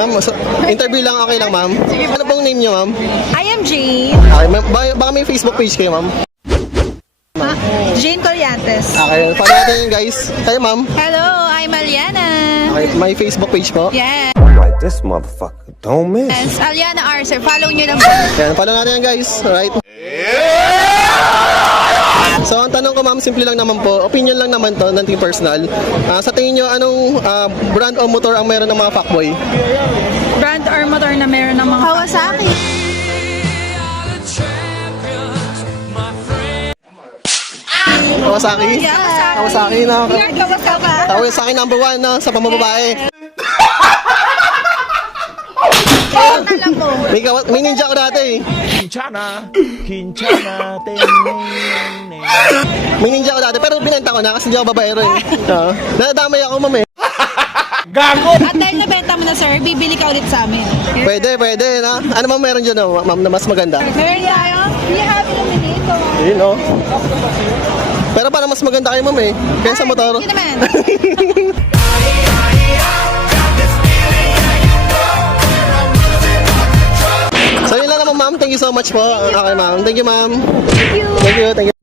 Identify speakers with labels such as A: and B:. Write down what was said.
A: Ma'am, interview lang, okay lang, ma'am. Ano pong name niyo, ma'am?
B: I am Jane.
A: Okay, ma'am, baka may Facebook page kayo, ma'am.
B: Jane Corrientes.
A: Okay, follow natin yun, guys. Kayo, ma'am.
B: Hello, I'm Aliana.
A: Okay, may Facebook page po.
B: Yes.
C: I'm like, this motherfucker don't miss.
B: Yes, Aliana Arce. Follow nyo lang po.
A: Yan, follow natin yan, guys. Alright. So, ang tanong ko, ma'am, simple lang naman po. Opinion lang naman to, nothing personal. Sa tingin nyo, anong brand o motor ang meron ng mga fuckboy?
B: Brand or motor na meron ng mga Kawasaki.
A: Kawasaki?
B: Yeah.
A: Kawasaki na.
B: Kawasaki.
A: Kawasaki number 1 na, sa pamababae.
B: Alam mo.
A: May ninja ko dati.
D: Kinchana, Kinchana,
A: May ninja ko dati, pero binenta ko na kasi hindi ako babaero eh. Nadamay ako, ma'am eh.
D: Gago!
B: At dahil nabenta mo na, sir, bibili ka ulit sa amin.
A: Pwede, pwede na. Ano ma'am meron dyan, oh, ma'am, na mas maganda?
B: Meron tayo? We have in a minute.
A: Yun, oh. Pero parang mas maganda kayo, ma'am eh. Kaya sa motor.
B: Yun naman.
A: So yun lang naman, ma'am. Thank you so much po. Okay, ma'am. Thank you, ma'am.
B: Thank you.
A: Thank you, thank you.